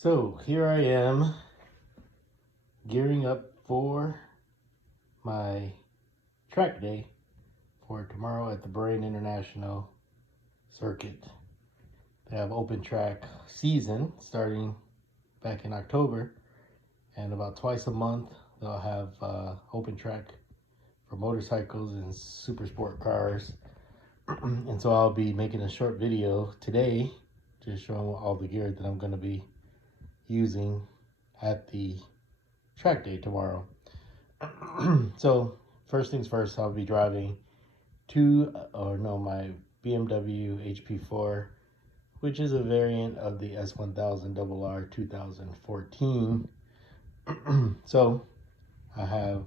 So here I am gearing up for my track day for tomorrow at the Bahrain International Circuit. They have open track season starting back in October, and about twice a month they'll have open track for motorcycles and super sport cars. And so I'll be making a short video today just showing all the gear that I'm going to be using at the track day tomorrow. So first things first, I'll be driving my BMW HP4, which is a variant of the S1000RR 2014. So I have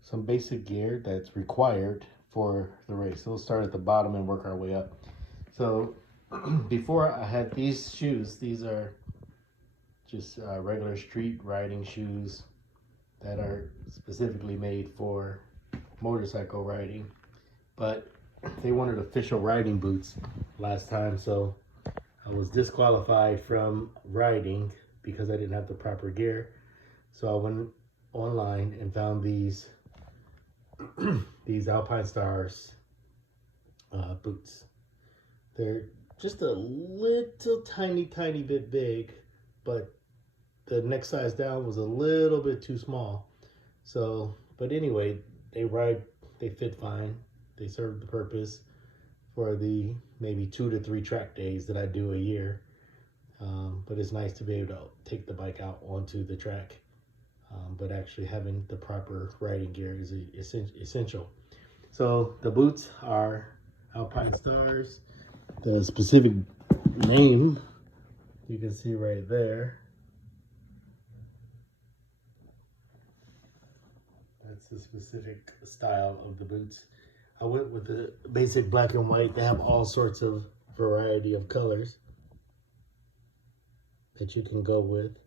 some basic gear that's required for the race. So we'll start at the bottom and work our way up. So before I had these shoes. These are just regular street riding shoes that are specifically made for motorcycle riding, but they wanted official riding boots last time, so I was disqualified from riding because I didn't have the proper gear. So I went online and found these these Alpinestars boots. They're just a little tiny bit big, but the next size down was a little bit too small. So, but anyway, they fit fine. They serve the purpose for the maybe 2 to 3 track days that I do a year. But it's nice to be able to take the bike out onto the track. But actually having the proper riding gear is essential. So the boots are Alpinestars. The specific name you can see right there. That's the specific style of the boots. I went with the basic black and white. They have all sorts of variety of colors that you can go with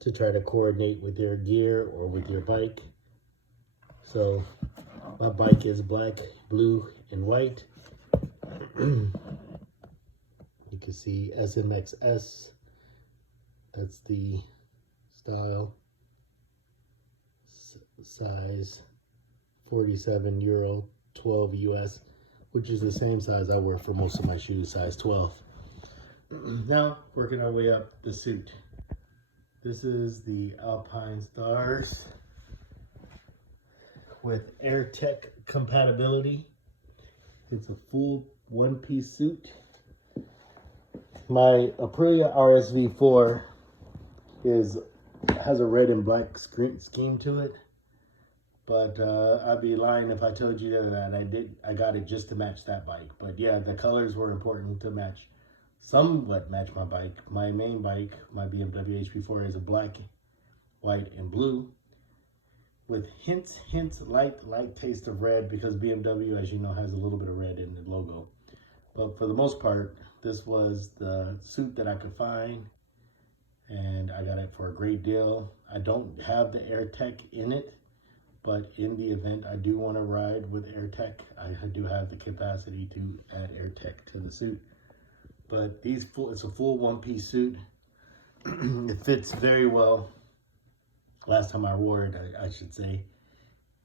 to try to coordinate with your gear or with your bike. So my bike is black, blue, and white. You can see SMXS, that's the style, size 47 Euro, 12 US, which is the same size I wear for most of my shoes, size 12. Now, working our way up the suit. This is the Alpinestars with AirTech compatibility. It's a full one-piece suit. My Aprilia RSV4 has a red and black scheme to it, but I'd be lying if I told you that I got it just to match that bike. But yeah, the colors were important to somewhat match my bike. My main bike, my BMW HP4, is a black, white, and blue with hints, light taste of red, because BMW, as you know, has a little bit of red in the logo. But for the most part, this was the suit that I could find, and I got it for a great deal. I don't have the AirTech in it, but in the event I do want to ride with AirTech, I do have the capacity to add AirTech to the suit. But it's a full one-piece suit. It fits very well. Last time I wore it, I should say.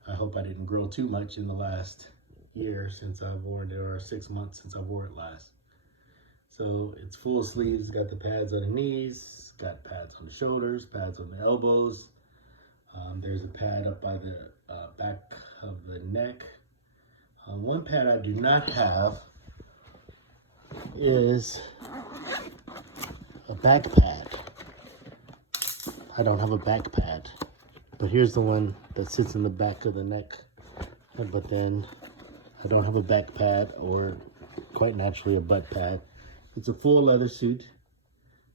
I hope I didn't grow too much in the last year since I've worn it, or 6 months since I wore it last. So it's full sleeves, got the pads on the knees, got pads on the shoulders, pads on the elbows. There's a pad up by the back of the neck. One pad I do not have is a back pad. I don't have a back pad, but here's the one that sits in the back of the neck. But then I don't have a back pad, or quite naturally a butt pad. It's a full leather suit,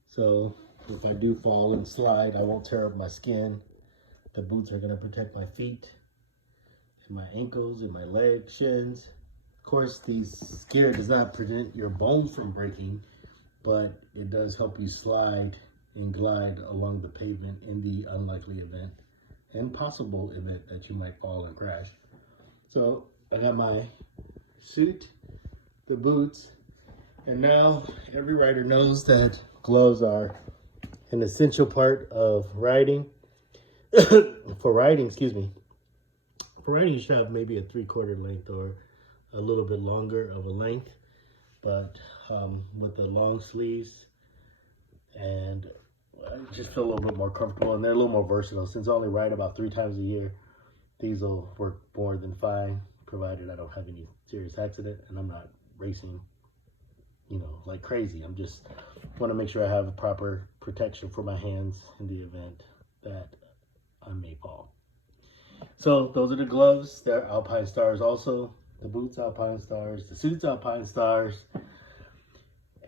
so if I do fall and slide, I won't tear up my skin. The boots are going to protect my feet and my ankles and my legs, shins. Of course, these gear does not prevent your bones from breaking, but it does help you slide and glide along the pavement in the unlikely event and possible event that you might fall and crash. So I got my suit, the boots, and now every rider knows that gloves are an essential part of riding. For riding, excuse me. For riding, you should have maybe a 3/4 length or a little bit longer of a length, but with the long sleeves, and I just feel a little bit more comfortable, and they're a little more versatile. Since I only ride about 3 times a year, these will work more than fine, provided I don't have any serious accident and I'm not racing, you know, like crazy. I'm just want to make sure I have proper protection for my hands in the event that I may fall. So those are the gloves. They're Alpine Stars also. The boots, Alpine Stars. The suits, Alpine Stars.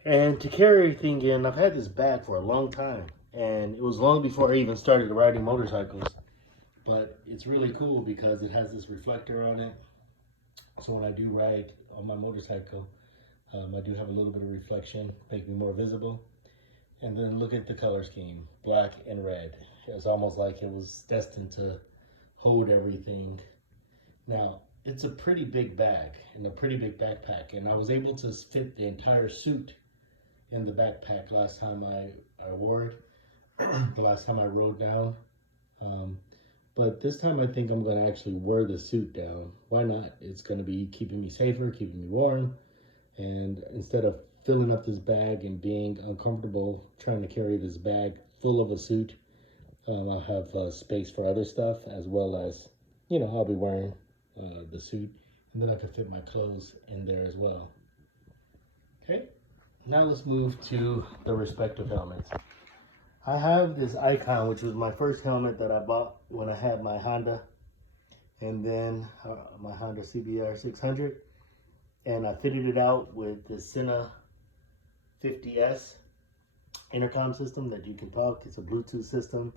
And to carry everything in, I've had this bag for a long time. And it was long before I even started riding motorcycles. But it's really cool because it has this reflector on it. So when I do ride on my motorcycle, I do have a little bit of reflection, make me more visible. And then look at the color scheme, black and red. It's almost like it was destined to hold everything. Now, it's a pretty big bag and a pretty big backpack, and I was able to fit the entire suit in the backpack last time I wore it, the last time I rode down. But this time I think I'm going to actually wear the suit down. Why not? It's going to be keeping me safer, keeping me warm, and instead of filling up this bag and being uncomfortable trying to carry this bag full of a suit, I'll have space for other stuff, as well as, you know, I'll be wearing the suit, and then I can fit my clothes in there as well. Okay, now let's move to the respective helmets. I have this Icon, which was my first helmet that I bought when I had my Honda, and then my Honda CBR 600, and I fitted it out with the Sena 50S intercom system that you can talk. It's a Bluetooth system,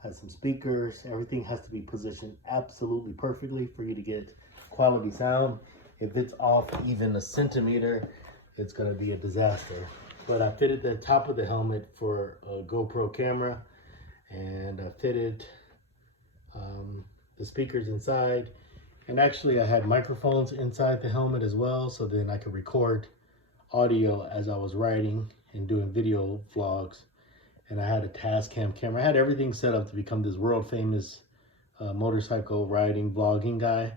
has some speakers. Everything has to be positioned absolutely perfectly for you to get quality sound. If it's off even a centimeter, it's going to be a disaster. But I fitted the top of the helmet for a GoPro camera, and I fitted the speakers inside. And actually I had microphones inside the helmet as well, so then I could record audio as I was riding and doing video vlogs. And I had a Tascam camera. I had everything set up to become this world famous motorcycle riding vlogging guy.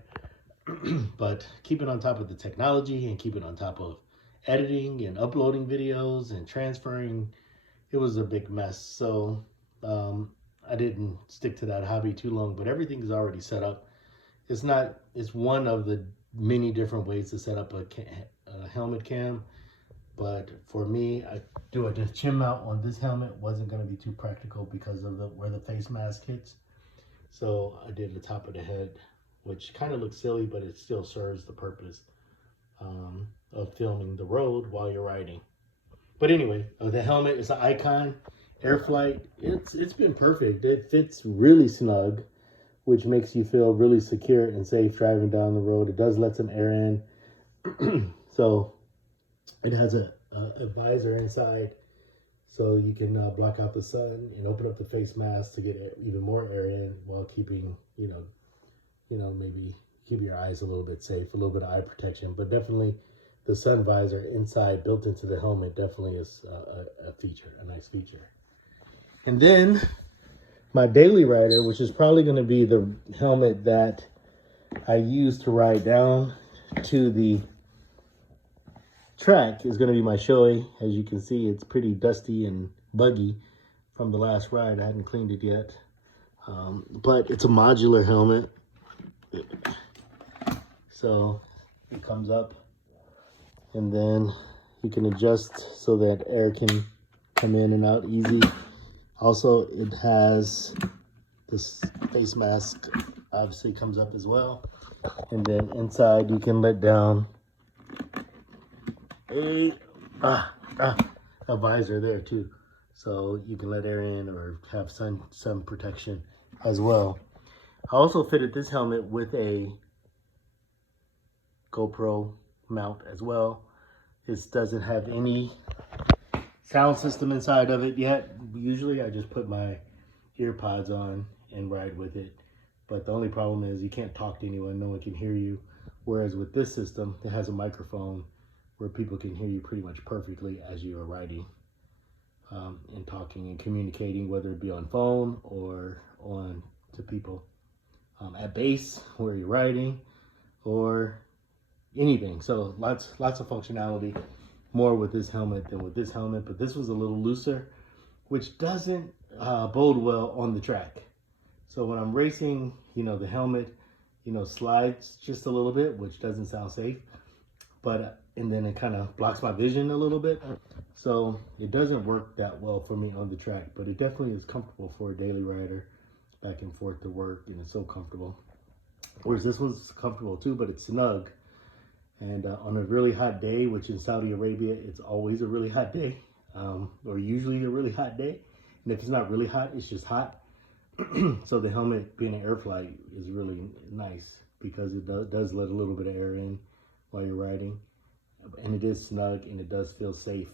But keeping on top of the technology and keeping on top of editing and uploading videos and transferring, it was a big mess. So I didn't stick to that hobby too long, but everything is already set up. It's one of the many different ways to set up a helmet cam. But for me, I do a chin mount on this helmet wasn't going to be too practical because of where the face mask hits. So I did the top of the head, which kind of looks silly, but it still serves the purpose of filming the road while you're riding. But anyway, the helmet is an Icon Airflight. It's been perfect. It fits really snug, which makes you feel really secure and safe driving down the road. It does let some air in. So it has a visor inside, so you can block out the sun and open up the face mask to get even more air in while keeping, maybe keep your eyes a little bit safe, a little bit of eye protection. But definitely the sun visor inside built into the helmet definitely is a feature, a nice feature. And then my daily rider, which is probably going to be the helmet that I use to ride down to the track, is going to be my Shoei. As you can see, it's pretty dusty and buggy from the last ride. I hadn't cleaned it yet, but it's a modular helmet, so it comes up and then you can adjust so that air can come in and out easy. Also, it has this face mask, obviously comes up as well, and then inside you can let down a visor there too, so you can let air in or have sun protection as well. I also fitted this helmet with a GoPro mount as well. This doesn't have any sound system inside of it yet. Usually I just put my ear pods on and ride with it, but the only problem is you can't talk to anyone, no one can hear you. Whereas with this system, it has a microphone where people can hear you pretty much perfectly as you are riding. in talking and communicating, whether it be on phone or on to people at base where you're riding or anything. So lots of functionality, more with this helmet than with this helmet. But this was a little looser, which doesn't bode well on the track. So when I'm racing, the helmet, slides just a little bit, which doesn't sound safe. But and then it kind of blocks my vision a little bit. So it doesn't work that well for me on the track, but it definitely is comfortable for a daily rider back and forth to work, and it's so comfortable. Whereas this one's comfortable too, but it's snug. And on a really hot day, which in Saudi Arabia, it's always a really hot day, or usually a really hot day. And if it's not really hot, it's just hot. So the helmet being an air flight is really nice because it does let a little bit of air in while you're riding. And it is snug and it does feel safe.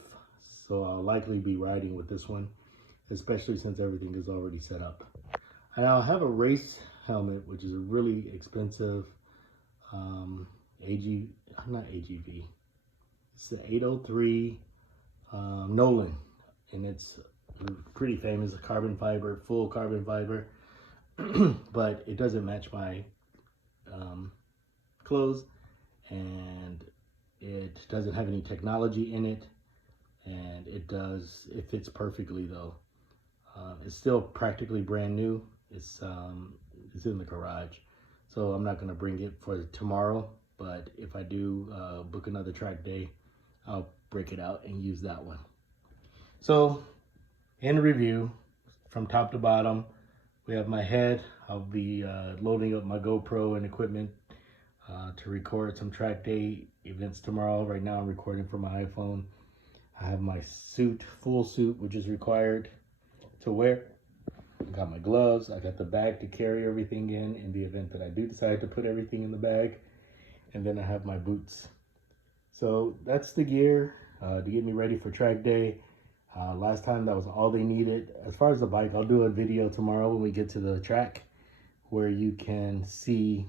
So I'll likely be riding with this one, especially since everything is already set up. And I'll have a race helmet, which is a really expensive not AGV. It's the 803 Nolan, and it's pretty famous, carbon fiber, full carbon fiber, but it doesn't match my clothes, and it doesn't have any technology in it, and it fits perfectly though. It's still practically brand new. It's in the garage, so I'm not going to bring it for tomorrow, but if I do book another track day, I'll break it out and use that one. So in review, from top to bottom, we have my head. I'll be loading up my GoPro and equipment to record some track day events tomorrow. Right now I'm recording from my iPhone. I have my suit, full suit, which is required to wear. I got my gloves. I got the bag to carry everything in the event that I do decide to put everything in the bag. And then I have my boots. So that's the gear to get me ready for track day. Last time that was all they needed. As far as the bike, I'll do a video tomorrow when we get to the track where you can see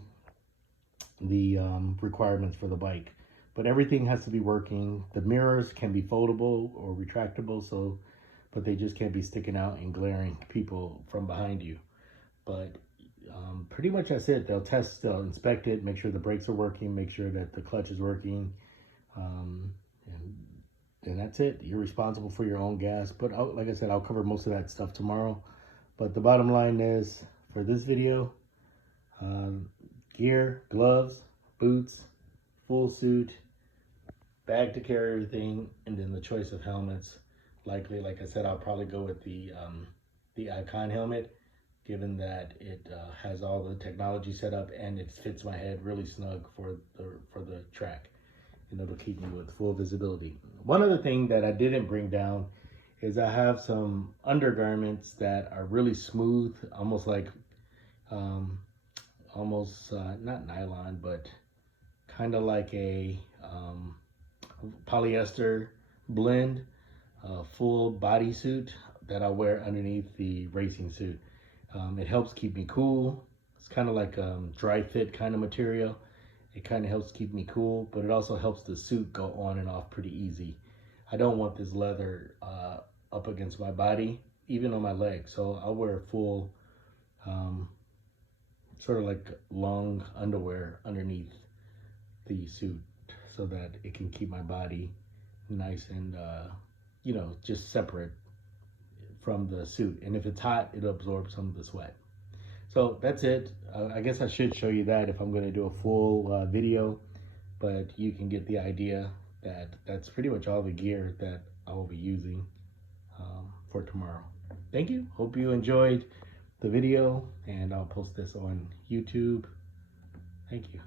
the requirements for the bike. But everything has to be working. The mirrors can be foldable or retractable, but they just can't be sticking out and glaring people from behind you. But pretty much that's it. They'll inspect it, make sure the brakes are working, make sure that the clutch is working, and that's it. You're responsible for your own gas. But like I said, I'll cover most of that stuff tomorrow. But the bottom line is, for this video, gear, gloves, boots, full suit, bag to carry everything, and then the choice of helmets. Likely, like I said, I'll probably go with the Icon helmet, given that it has all the technology set up and it fits my head really snug for the track, and it'll keep me with full visibility. One other thing that I didn't bring down is I have some undergarments that are really smooth, almost like not nylon, but kind of like a polyester blend, full bodysuit that I wear underneath the racing suit. It helps keep me cool. It's kind of like dry fit kind of material. It kind of helps keep me cool, but it also helps the suit go on and off pretty easy. I don't want this leather up against my body, even on my legs. So I'll wear full, sort of like long underwear underneath the suit so that it can keep my body nice and, just separate from the suit. And if it's hot, it'll absorb some of the sweat. So that's it. I guess I should show you that if I'm going to do a full video, but you can get the idea that that's pretty much all the gear that I will be using for tomorrow. Thank you. Hope you enjoyed the video, and I'll post this on YouTube. Thank you.